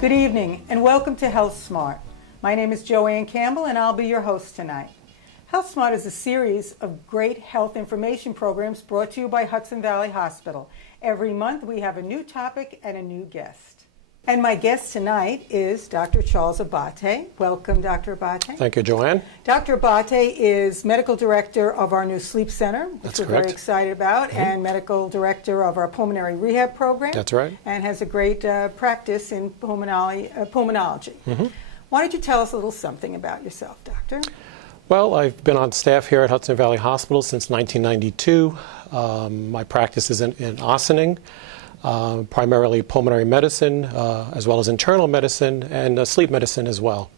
Good evening and welcome to Health Smart. My name is Joanne Campbell and I'll be your host tonight. Health Smart is a series of great health information programs brought to you by Hudson Valley Hospital. Every month we have a new topic and a new guest. And my guest tonight is Dr. Charles Abate. Welcome, Dr. Abate. Thank you, Joanne. Dr. Abate is medical director of our new sleep center, which we're very excited about, and medical director of our pulmonary rehab program. That's right. And has a great practice in pulmonology. Why don't you tell us a little something about yourself, doctor? Well, I've been on staff here at Hudson Valley Hospital since 1992. My practice is in Ossining. Primarily pulmonary medicine, as well as internal medicine and sleep medicine as well.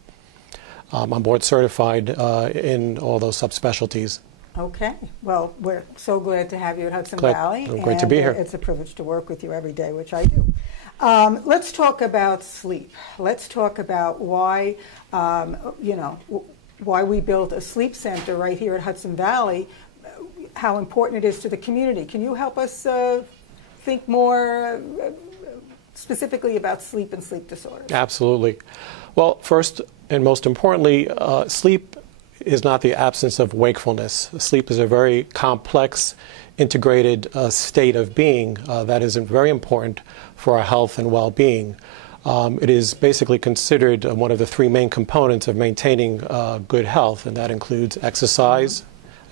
I'm board certified in all those subspecialties. Okay. Well, we're so glad to have you at Hudson Valley. Great to be here. It's a privilege to work with you every day, which I do. Let's talk about sleep. Let's talk about why, why we built a sleep center right here at Hudson Valley, how important it is to the community. Can you help us think more specifically about sleep and sleep disorders? Absolutely. Well, first and most importantly, sleep is not the absence of wakefulness. Sleep is a very complex, integrated state of being that is very important for our health and well-being. It is basically considered one of the three main components of maintaining good health, and that includes exercise,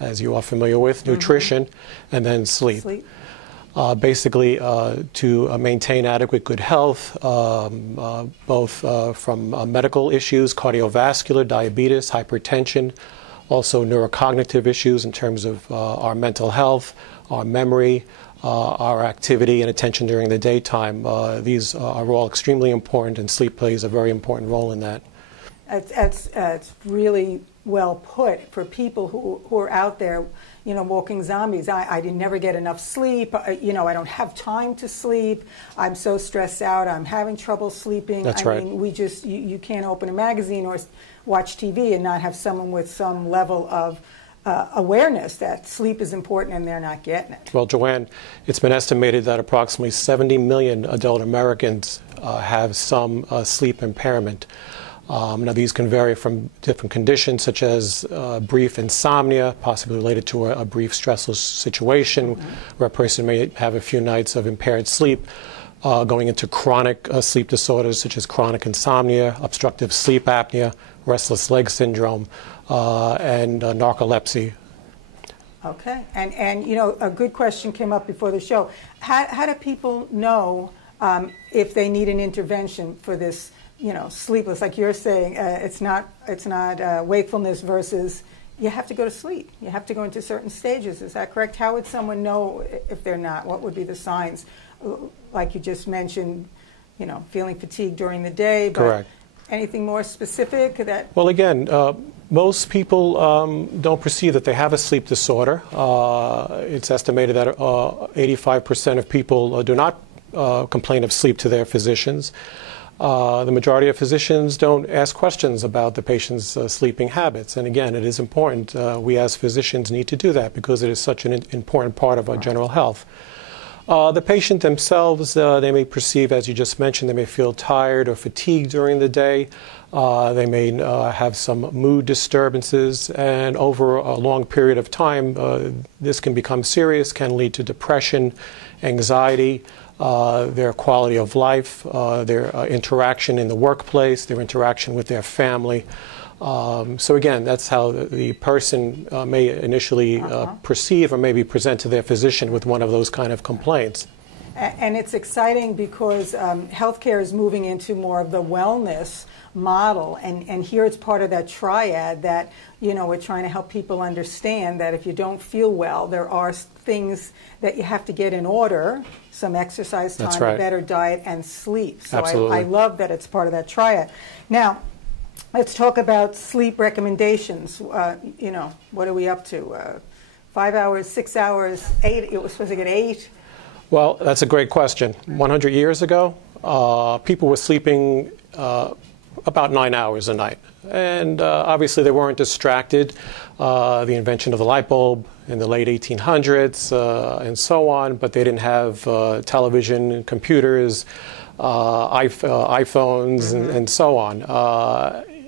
as you are familiar with, nutrition, and then sleep. Basically, to maintain adequate good health, both from medical issues, cardiovascular, diabetes, hypertension, also neurocognitive issues in terms of our mental health, our memory, our activity and attention during the daytime. These are all extremely important, and sleep plays a very important role in that. It's really well put for people who are out there, walking zombies. I never get enough sleep. I don't have time to sleep. I'm so stressed out. I'm having trouble sleeping. That's right. I mean, you can't open a magazine or watch TV and not have someone with some level of awareness that sleep is important and they're not getting it. Well, Joanne, it's been estimated that approximately 70 million adult Americans have some sleep impairment. Now, these can vary from different conditions, such as brief insomnia, possibly related to a brief stressless situation, where a person may have a few nights of impaired sleep, going into chronic sleep disorders, such as chronic insomnia, obstructive sleep apnea, restless leg syndrome, and narcolepsy. Okay. And a good question came up before the show. How do people know if they need an intervention for this? Sleepless, like you're saying, it's not wakefulness versus you have to go to sleep. You have to go into certain stages. Is that correct? How would someone know if they're not? What would be the signs? Like you just mentioned, feeling fatigued during the day. But correct. Anything more specific that? Well, again, most people don't perceive that they have a sleep disorder. It's estimated that 85% of people do not complain of sleep to their physicians. The majority of physicians don't ask questions about the patient's sleeping habits. And again, it is important. We as physicians need to do that because it is such an important part of our general health. The patient themselves, they may perceive, as you just mentioned, they may feel tired or fatigued during the day. They may have some mood disturbances. And over a long period of time, this can become serious, can lead to depression, anxiety, their quality of life, their interaction in the workplace, their interaction with their family. So again, that's how the person may initially perceive or maybe present to their physician with one of those kind of complaints. And it's exciting because healthcare is moving into more of the wellness model, and here it's part of that triad that we're trying to help people understand that if you don't feel well, there are things that you have to get in order: some exercise time, That's right. a better diet, and sleep. So Absolutely. I love that it's part of that triad. Now, let's talk about sleep recommendations. What are we up to? 5 hours, 6 hours, 8? It was supposed to get 8. Well, that's a great question. 100 years ago, people were sleeping about 9 hours a night. And obviously they weren't distracted. The invention of the light bulb in the late 1800s and so on, but they didn't have television, computers, iPhones, and so on.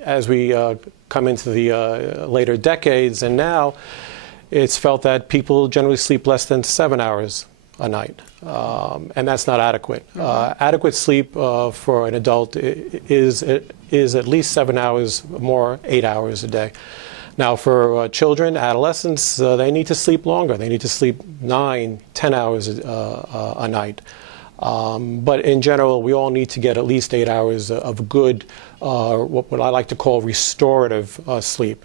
As we come into the later decades and now, it's felt that people generally sleep less than 7 hours a night, and that's not adequate. Adequate sleep for an adult is at least 7 hours, more 8 hours a day. Now, for children, adolescents, they need to sleep longer. They need to sleep 9, 10 hours a night. But in general, we all need to get at least 8 hours of good, what I like to call restorative sleep.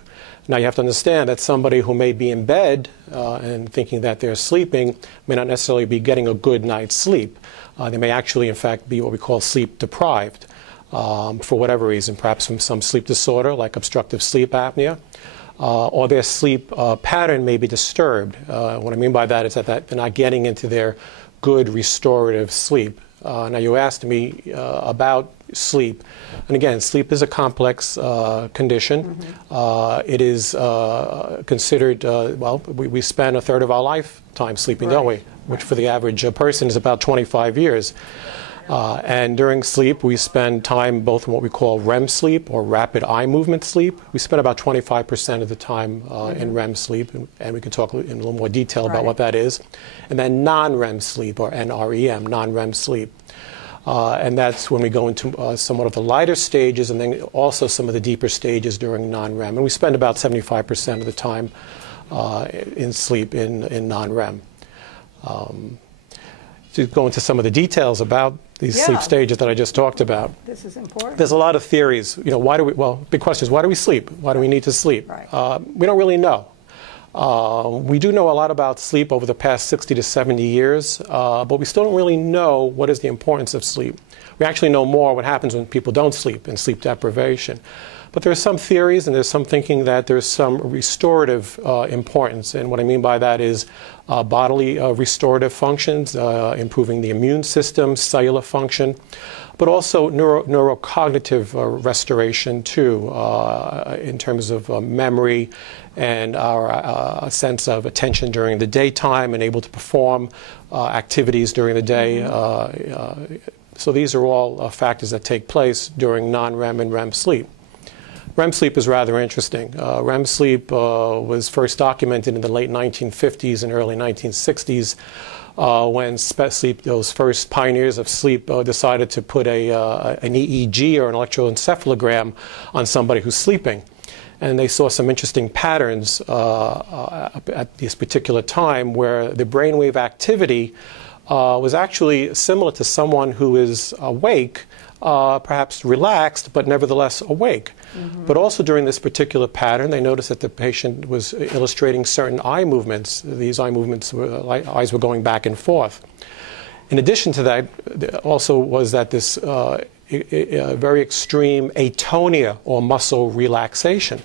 Now, you have to understand that somebody who may be in bed and thinking that they're sleeping may not necessarily be getting a good night's sleep. They may actually, in fact, be what we call sleep deprived for whatever reason, perhaps from some sleep disorder like obstructive sleep apnea, or their sleep pattern may be disturbed. What I mean by that is that they're not getting into their good restorative sleep. Now, you asked me about sleep. And again, sleep is a complex condition. It is considered, well, we spend a third of our lifetime sleeping, don't we? Which for the average person is about 25 years. And during sleep, we spend time both in what we call REM sleep or rapid eye movement sleep. We spend about 25% of the time in REM sleep, and we can talk in a little more detail about what that is. And then non-REM sleep, or NREM, non-REM sleep. And that's when we go into somewhat of the lighter stages and then also some of the deeper stages during non-REM. And we spend about 75% of the time in sleep in non-REM. To go into some of the details about these sleep stages that I just talked about. This is important. There's a lot of theories. You know, why do we, well, big question is, why do we sleep? Why do we need to sleep? We don't really know. We do know a lot about sleep over the past 60 to 70 years, but we still don't really know what is the importance of sleep. We actually know more what happens when people don't sleep and sleep deprivation. But there are some theories and there's some thinking that there's some restorative importance. And what I mean by that is bodily restorative functions, improving the immune system, cellular function, but also neurocognitive restoration too, in terms of memory and our sense of attention during the daytime and able to perform activities during the day. So these are all factors that take place during non-REM and REM sleep. REM sleep is rather interesting. REM sleep was first documented in the late 1950s and early 1960s when sleep, those first pioneers of sleep decided to put an EEG or an electroencephalogram on somebody who's sleeping. And they saw some interesting patterns at this particular time where the brainwave activity was actually similar to someone who is awake, perhaps relaxed, but nevertheless awake. But also during this particular pattern, they noticed that the patient was illustrating certain eye movements. These eye movements, eyes were going back and forth. In addition to that, also was that this very extreme atonia or muscle relaxation.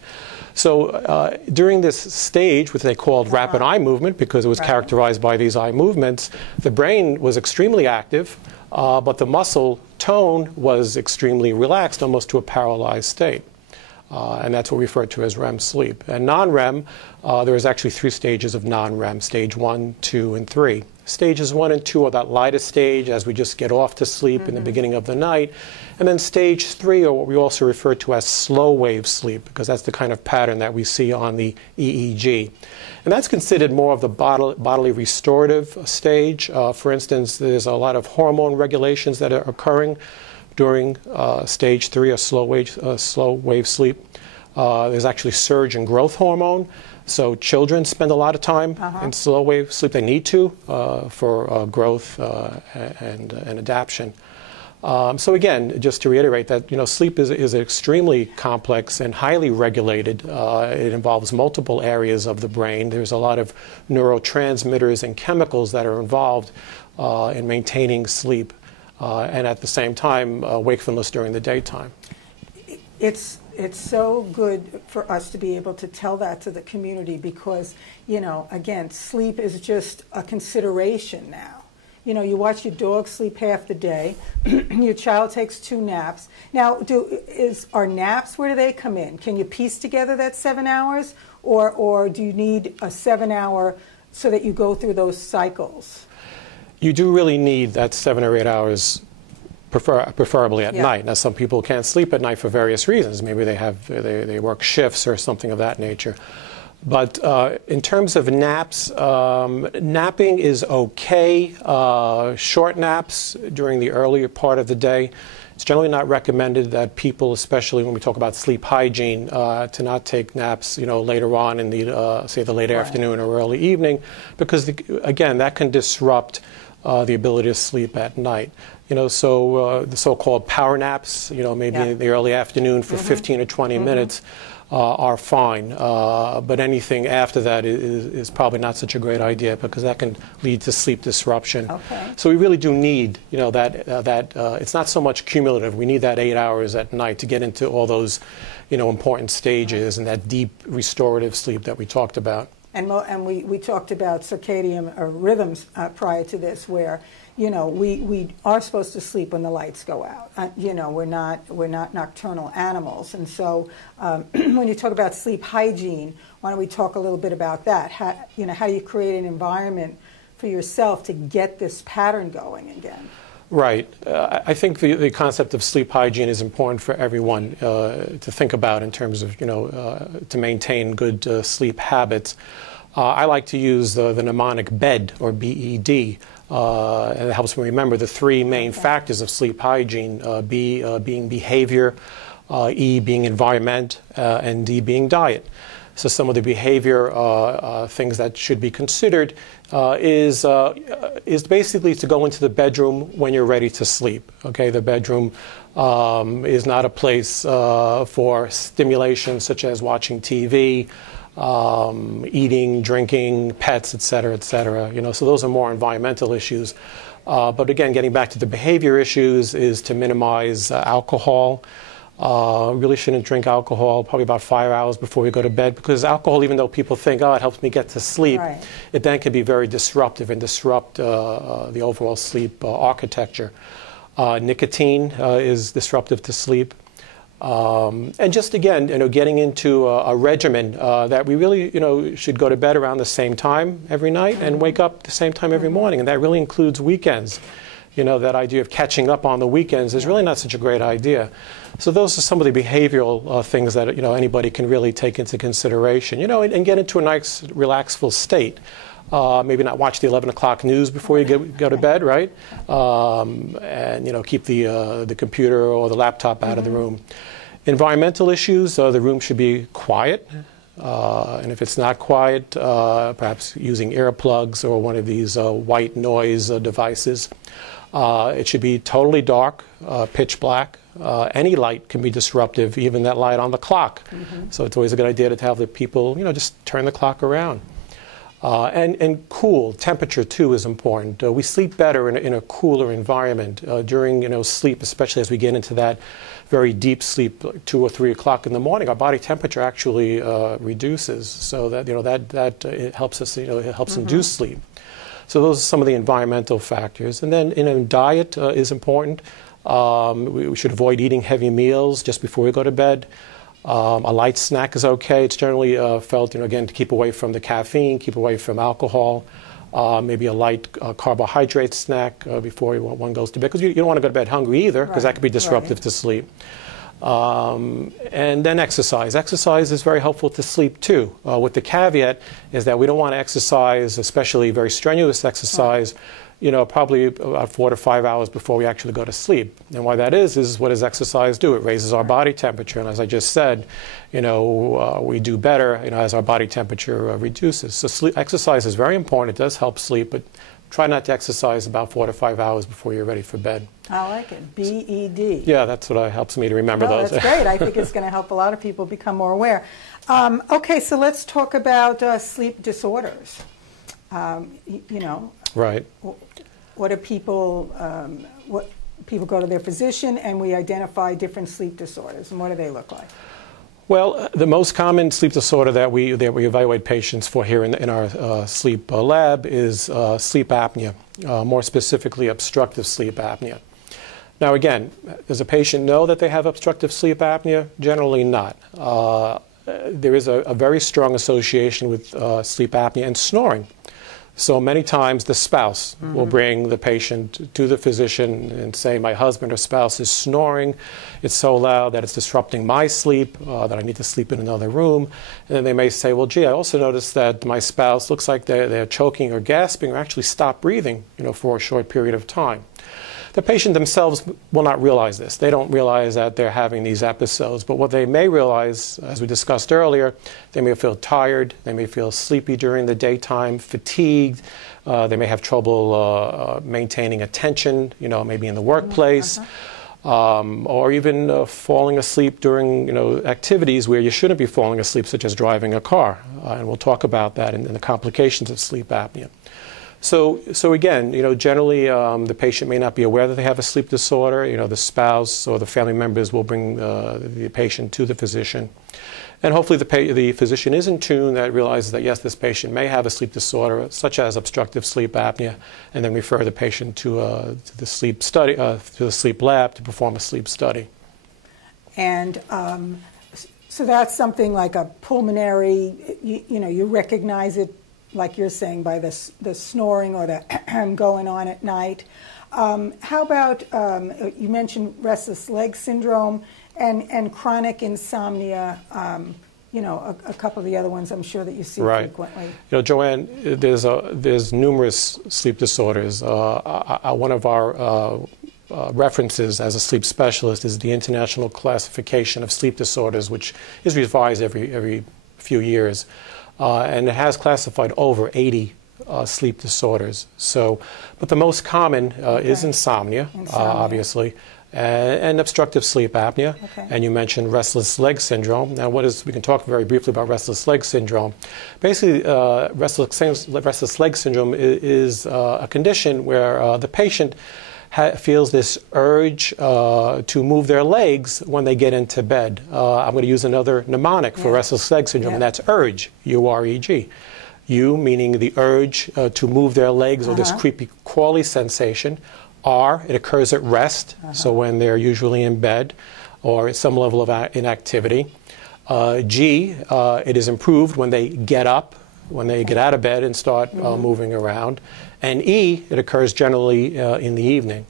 So during this stage, which they called rapid eye movement because it was characterized by these eye movements, the brain was extremely active, but the muscle tone was extremely relaxed, almost to a paralyzed state. And that's what we refer to as REM sleep. And non-REM, there is actually 3 stages of non-REM, stage 1, 2, and 3. Stages 1 and 2 are that lightest stage as we just get off to sleep in the beginning of the night. And then stage 3 are what we also refer to as slow wave sleep, because that's the kind of pattern that we see on the EEG. And that's considered more of the bodily restorative stage. For instance, there's a lot of hormone regulations that are occurring during stage 3 or slow wave sleep. There's actually surge and growth hormone. So children spend a lot of time in slow wave sleep. They need to for growth and adaptation. So again, just to reiterate that, you know, sleep is extremely complex and highly regulated. It involves multiple areas of the brain. There's a lot of neurotransmitters and chemicals that are involved in maintaining sleep. And at the same time, wakefulness during the daytime. It's so good for us to be able to tell that to the community because, you know, again, sleep is just a consideration now. you know, you watch your dog sleep half the day, your child takes 2 naps. Now, are naps, where do they come in? Can you piece together that 7 hours, or do you need a 7-hour so that you go through those cycles? You do really need that 7 or 8 hours, preferably at night. Now, some people can't sleep at night for various reasons. Maybe they work shifts or something of that nature. But in terms of naps, napping is okay. Short naps during the earlier part of the day. It's generally not recommended that people, especially when we talk about sleep hygiene, to not take naps, you know, later on in the, say, the late afternoon or early evening, because, again, that can disrupt the ability to sleep at night. You know, so the so-called power naps, you know, maybe in the early afternoon for 15 or 20 minutes are fine. But anything after that is probably not such a great idea, because that can lead to sleep disruption. Okay. So we really do need, you know, it's not so much cumulative. We need that 8 hours at night to get into all those, you know, important stages and that deep restorative sleep that we talked about. And we talked about circadian rhythms prior to this, where, you know, we are supposed to sleep when the lights go out. You know, we're not nocturnal animals, and so when you talk about sleep hygiene, why don't we talk a little bit about that? How do you create an environment for yourself to get this pattern going again? Right. I think the concept of sleep hygiene is important for everyone to think about in terms of, you know, to maintain good sleep habits. I like to use the mnemonic BED, or B-E-D, and it helps me remember the 3 main factors of sleep hygiene, B being behavior, E being environment, and D being diet. So some of the behavior things that should be considered is basically to go into the bedroom when you're ready to sleep. Okay, the bedroom is not a place for stimulation such as watching TV, eating, drinking, pets, etc., etc. You know, so those are more environmental issues. But again, getting back to the behavior issues is to minimize alcohol. Really shouldn't drink alcohol probably about 5 hours before you go to bed, because alcohol, even though people think, oh, it helps me get to sleep, it then can be very disruptive and disrupt the overall sleep architecture. Nicotine is disruptive to sleep. And just again, you know, getting into a regimen that we really, you know, should go to bed around the same time every night and wake up the same time every morning, and that really includes weekends. You know, that idea of catching up on the weekends is really not such a great idea. So those are some of the behavioral things that, you know, anybody can really take into consideration, you know, and get into a nice, relaxful state. Maybe not watch the 11 o'clock news before you go to bed, right? And, you know, keep the computer or the laptop out of the room. Environmental issues, the room should be quiet. And if it's not quiet, perhaps using earplugs or one of these white noise devices. It should be totally dark, pitch black. Any light can be disruptive, even that light on the clock. So it's always a good idea to have the people, you know, just turn the clock around. And cool, temperature too is important. We sleep better in a cooler environment during, you know, sleep, especially as we get into that very deep sleep, like 2 or 3 o'clock in the morning. Our body temperature actually reduces, so that, you know, that it helps us, you know, it helps induce sleep. So those are some of the environmental factors. And then, you know, diet is important. We should avoid eating heavy meals just before we go to bed. A light snack is okay. It's generally felt, you know, again, to keep away from the caffeine, keep away from alcohol. Maybe a light carbohydrate snack before one goes to bed, because you don't want to go to bed hungry either, because that could be disruptive to sleep. And then exercise. Exercise is very helpful to sleep too, with the caveat is that we don't want to exercise, especially very strenuous exercise, you know, probably about 4 to 5 hours before we actually go to sleep. And why that is what does exercise do? It raises our body temperature, and as I just said, you know, we do better, you know, as our body temperature reduces. So exercise is very important. It does help sleep, but try not to exercise about 4 to 5 hours before you're ready for bed. I like it. B-E-D. Yeah, that's what helps me to remember those. That's great. I think it's going to help a lot of people become more aware. Okay, so let's talk about sleep disorders. You know. Right. What do people, people go to their physician and we identify different sleep disorders, and what do they look like? Well, the most common sleep disorder that we evaluate patients for here in our sleep lab is sleep apnea, more specifically obstructive sleep apnea. Now again, does a patient know that they have obstructive sleep apnea? Generally not. There is a very strong association with sleep apnea and snoring. So many times the spouse will bring the patient to the physician and say, my husband or spouse is snoring. It's so loud that it's disrupting my sleep, that I need to sleep in another room. And then they may say, well, gee, I also noticed that my spouse looks like they're choking or gasping or actually stop breathing, for a short period of time. The patient themselves will not realize this. They don't realize that they're having these episodes. But what they may realize, as we discussed earlier, they may feel tired, they may feel sleepy during the daytime, fatigued, they may have trouble maintaining attention, maybe in the workplace, or even falling asleep during, activities where you shouldn't be falling asleep, such as driving a car. And we'll talk about that in the complications of sleep apnea. So again, generally the patient may not be aware that they have a sleep disorder. The spouse or the family members will bring the patient to the physician. And hopefully the physician is in tune, that realizes that, yes, this patient may have a sleep disorder, such as obstructive sleep apnea, and then refer the patient to the sleep study, to the sleep lab to perform a sleep study. And so that's something like a pulmonary, you recognize it, like you're saying, by the snoring or the going on at night. How about, you mentioned restless leg syndrome and chronic insomnia, a couple of the other ones I'm sure that you see frequently. Joanne, there's numerous sleep disorders. One of our references as a sleep specialist is the International Classification of Sleep Disorders, which is revised every few years. And it has classified over 80 sleep disorders. But the most common is insomnia, obviously, and obstructive sleep apnea. Okay. And you mentioned restless leg syndrome. Now, we can talk very briefly about restless leg syndrome. Basically, restless leg syndrome is a condition where the patient feels this urge to move their legs when they get into bed. I'm going to use another mnemonic for restless leg syndrome, and that's urge, U-R-E-G. U meaning the urge to move their legs, or this creepy crawly sensation. R, it occurs at rest, so when they're usually in bed or at some level of inactivity. G, it is improved when they get up, when they get out of bed and start moving around. And E, it occurs generally in the evening.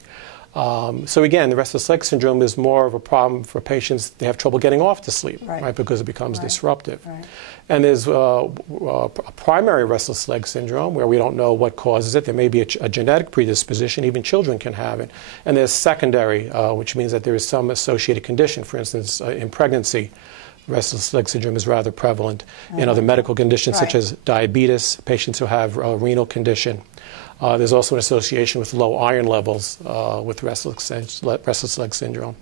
So again, the restless leg syndrome is more of a problem for patients. They have trouble getting off to sleep, right, because it becomes disruptive. Right. And there's a primary restless leg syndrome where we don't know what causes it. There may be a genetic predisposition. Even children can have it. And there's secondary, which means that there is some associated condition. For instance, in pregnancy, restless leg syndrome is rather prevalent. In other medical conditions such as diabetes, patients who have a renal condition. There's also an association with low iron levels with restless leg syndrome.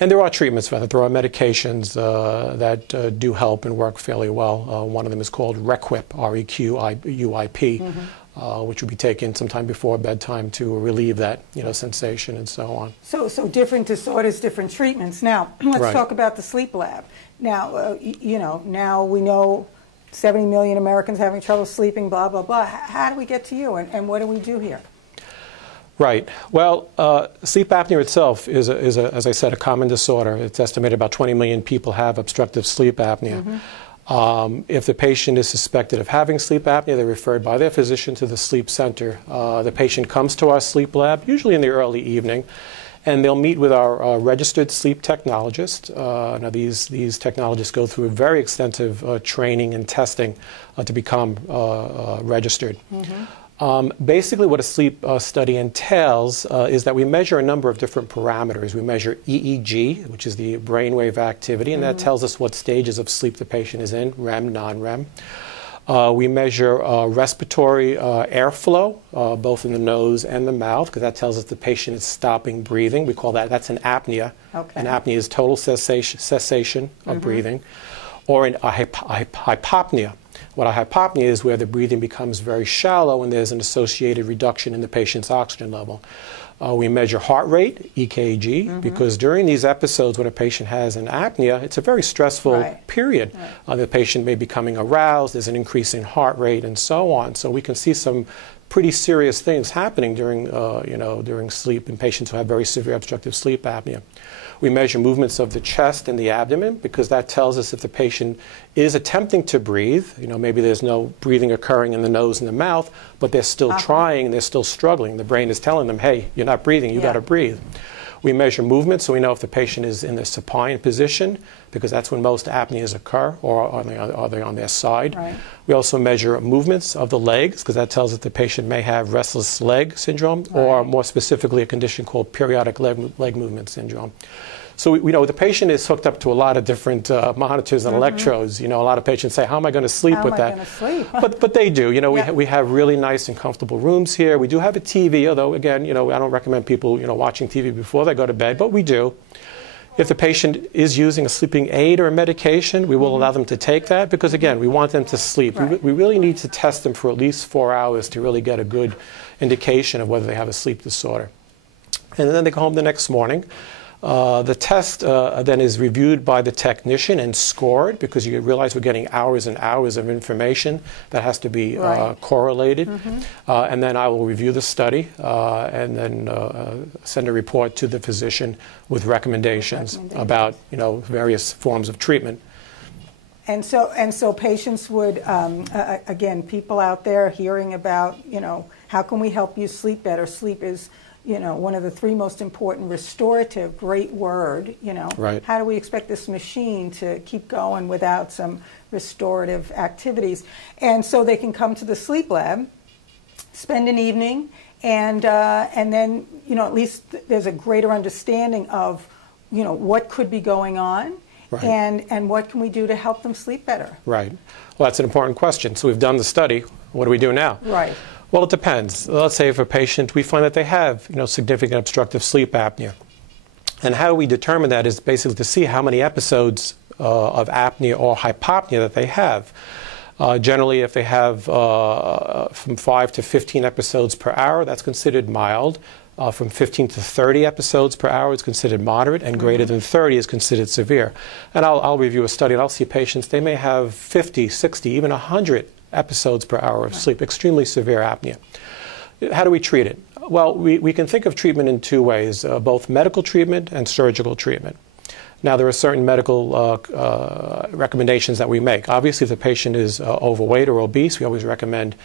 And there are treatments for that. There are medications that do help and work fairly well. One of them is called Requip, R-E-Q-U-I-P, which would be taken sometime before bedtime to relieve that sensation and so on. So different disorders, different treatments. Now, let's talk about the sleep lab. Now, now we know 70 million Americans having trouble sleeping, blah, blah, blah. How do we get to you, and what do we do here? Right. Well, sleep apnea itself is, as I said, a common disorder. It's estimated about 20 million people have obstructive sleep apnea. If the patient is suspected of having sleep apnea, they're referred by their physician to the sleep center. The patient comes to our sleep lab, usually in the early evening, and they'll meet with our registered sleep technologist. Now, these technologists go through a very extensive training and testing to become registered. Basically, what a sleep study entails is that we measure a number of different parameters. We measure EEG, which is the brainwave activity, and that tells us what stages of sleep the patient is in, REM, non-REM. We measure respiratory airflow, both in the nose and the mouth, because that tells us the patient is stopping breathing. We call that's an apnea. Okay. An apnea is total cessation of breathing. Or a hypopnea. What a hypopnea is, where the breathing becomes very shallow and there's an associated reduction in the patient's oxygen level. We measure heart rate, EKG, because during these episodes when a patient has an apnea, it's a very stressful period. The patient may be becoming aroused, there's an increase in heart rate, and so on. So we can see some pretty serious things happening during, during sleep in patients who have very severe obstructive sleep apnea. We measure movements of the chest and the abdomen because that tells us if the patient is attempting to breathe. Maybe there's no breathing occurring in the nose and the mouth, but they're still trying, they're still struggling. The brain is telling them, hey, you're not breathing, you got to breathe. We measure movement, so we know if the patient is in the supine position, because that's when most apneas occur, or are they on their side. We also measure movements of the legs, because that tells us the patient may have restless leg syndrome, or more specifically a condition called periodic leg movement syndrome. So we know the patient is hooked up to a lot of different monitors and electrodes. A lot of patients say, how am I going to sleep with that? But they do. We have really nice and comfortable rooms here. We do have a TV, although, again, I don't recommend people, watching TV before they go to bed, but we do. If the patient is using a sleeping aid or a medication, we will allow them to take that because, again, we want them to sleep. We really need to test them for at least 4 hours to really get a good indication of whether they have a sleep disorder. And then they go home the next morning. The test then is reviewed by the technician and scored because you realize we're getting hours and hours of information that has to be correlated. And then I will review the study and then send a report to the physician with recommendations about various forms of treatment. And so patients would, again, people out there hearing about, how can we help you sleep better? Sleep is one of the 3 most important restorative, great word, How do we expect this machine to keep going without some restorative activities? And so they can come to the sleep lab, spend an evening, and then, at least there's a greater understanding of, what could be going on. And what can we do to help them sleep better? Well, that's an important question. So we've done the study. What do we do now? Well, it depends. Let's say if a patient, we find that they have, significant obstructive sleep apnea. And how we determine that is basically to see how many episodes of apnea or hypopnea that they have. Generally, if they have from 5 to 15 episodes per hour, that's considered mild. From 15 to 30 episodes per hour is considered moderate, and greater than 30 is considered severe. And I'll review a study, and I'll see patients, they may have 50, 60, even 100 episodes per hour of sleep, extremely severe apnea. How do we treat it? Well, we can think of treatment in 2 ways, both medical treatment and surgical treatment. Now, there are certain medical recommendations that we make. Obviously, if the patient is overweight or obese, we always recommend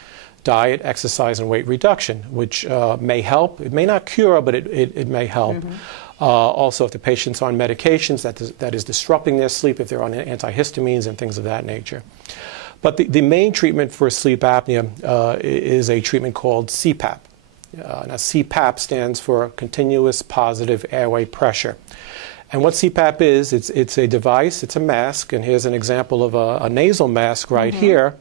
diet, exercise, and weight reduction, which may help. It may not cure, but it may help. Also, if the patient's on medications that is disrupting their sleep, if they're on antihistamines and things of that nature. But the main treatment for sleep apnea is a treatment called c-pap. Now, c-pap stands for continuous positive airway pressure. And what c-pap is, it's a device, it's a mask, and here's an example of a nasal mask right here.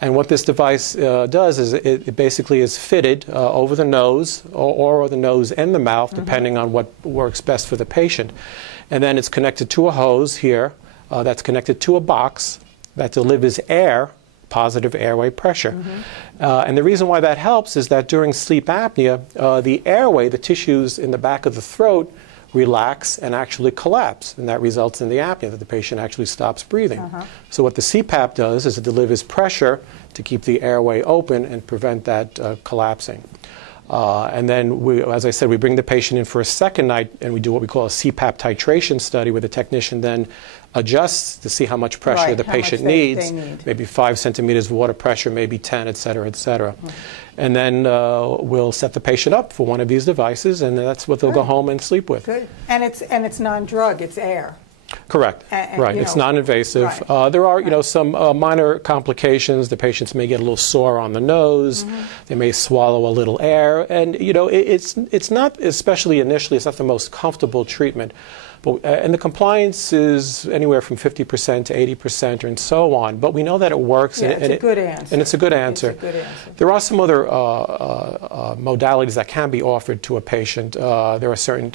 And what this device does is it basically is fitted over the nose or the nose and the mouth, depending on what works best for the patient. And then it's connected to a hose here that's connected to a box that delivers air, positive airway pressure. And the reason why that helps is that during sleep apnea, the airway, the tissues in the back of the throat, relax and actually collapse, and that results in the apnea, that the patient actually stops breathing. So what the c-pap does is it delivers pressure to keep the airway open and prevent that collapsing. And then, as I said, we bring the patient in for a second night, and we do what we call a c-pap titration study, where the technician then adjusts to see how much pressure the patient needs, maybe 5 centimeters of water pressure, maybe 10, et cetera, et cetera. And then we'll set the patient up for one of these devices, and that's what they'll go home and sleep with. And it's non-drug, it's air. Correct. It's non-invasive. There are, some minor complications. The patients may get a little sore on the nose. They may swallow a little air, and it's not, especially initially, it's not the most comfortable treatment. But, and the compliance is anywhere from 50% to 80% and so on. But we know that it works. Yeah, and it's a good answer. And it's a good answer. It's a good answer. There are some other modalities that can be offered to a patient. There are certain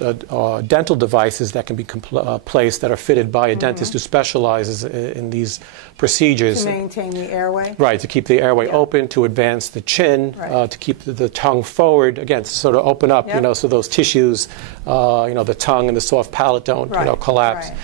dental devices that can be placed that are fitted by a dentist who specializes in these procedures. To maintain the airway? Right, to keep the airway open, to advance the chin, to keep the tongue forward, again, to sort of open up, so those tissues, the tongue and the soft palate don't, collapse. Right.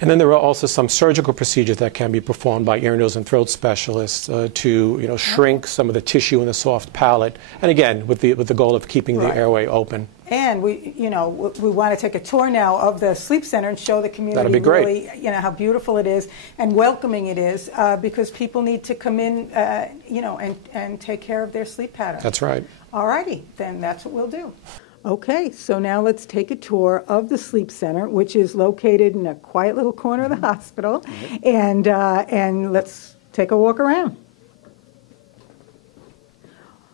And then there are also some surgical procedures that can be performed by ear, nose, and throat specialists to, shrink some of the tissue in the soft palate, and again, with the goal of keeping the airway open. And we want to take a tour now of the sleep center and show the community That'd be great. Really, how beautiful it is and welcoming it is, because people need to come in, and take care of their sleep pattern. That's right. All righty, then that's what we'll do. Okay, so now let's take a tour of the sleep center, which is located in a quiet little corner of the hospital, and let's take a walk around.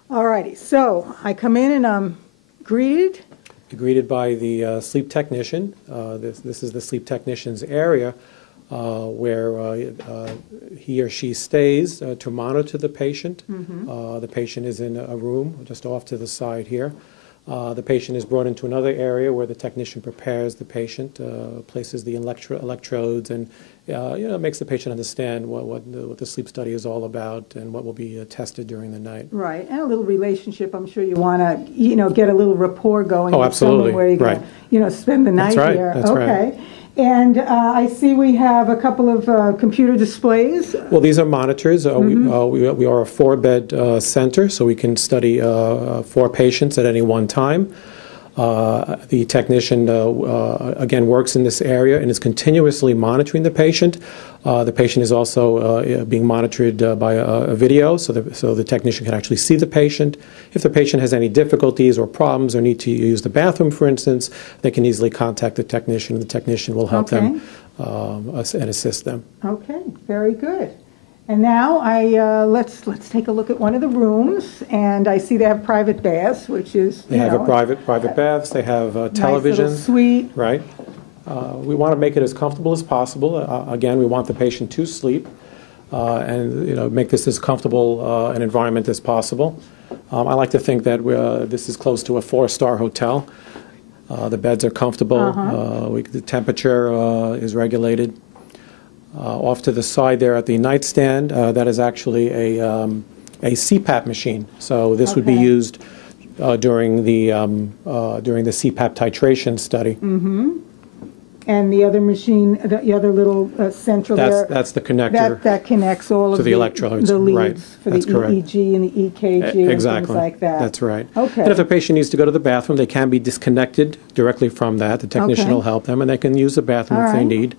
All righty, so I come in and I'm greeted. You're greeted by the sleep technician. This is the sleep technician's area where he or she stays to monitor the patient. The patient is in a room just off to the side here. The patient is brought into another area where the technician prepares the patient, places the electrodes, and makes the patient understand what the sleep study is all about and what will be tested during the night. Right, and a little relationship. I'm sure you want to, get a little rapport going. Oh, absolutely. Where you're going to, spend the night here. That's right. Okay. And I see we have a couple of computer displays. Well, these are monitors. We are a 4-bed center, so we can study 4 patients at any one time. The technician, again, works in this area and is continuously monitoring the patient. The patient is also being monitored by a video, so the technician can actually see the patient. If the patient has any difficulties or problems or need to use the bathroom, for instance, they can easily contact the technician, and the technician will help them and assist them. Okay, very good. And now let's take a look at one of the rooms, and I see they have private baths, which is they have a private baths. They have television. Nice little suite. Right. We want to make it as comfortable as possible. Again, we want the patient to sleep, and make this as comfortable an environment as possible. I like to think that this is close to a 4-star hotel. The beds are comfortable. The temperature is regulated. Off to the side there at the nightstand, that is actually a c-pap machine. So this would be used during the c-pap titration study. And the other machine, the other little central that's the connector that connects all of the electrodes, the leads right. for That's the correct. EEG and the EKG and things like that. That's right. Okay. And if the patient needs to go to the bathroom, they can be disconnected directly from that. The technician will help them, and they can use the bathroom if they need.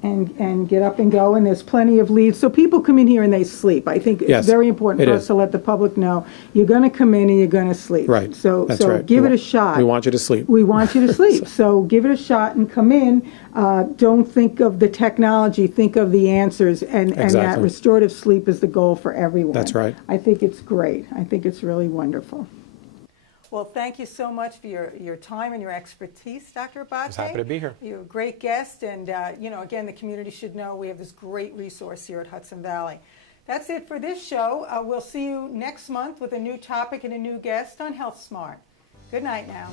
And get up and go, and there's plenty of leads. So people come in here and they sleep. I think it's very important for us to let the public know you're going to come in and you're going to sleep. Right. So right. Give it a shot. We want you to sleep. We want you to sleep. So give it a shot and come in. Don't think of the technology. Think of the answers, and that restorative sleep is the goal for everyone. That's right. I think it's great. I think it's really wonderful. Well, thank you so much for your time and your expertise, Dr. Abate. I was happy to be here. You're a great guest, and again, the community should know we have this great resource here at Hudson Valley. That's it for this show. We'll see you next month with a new topic and a new guest on Health Smart. Good night now.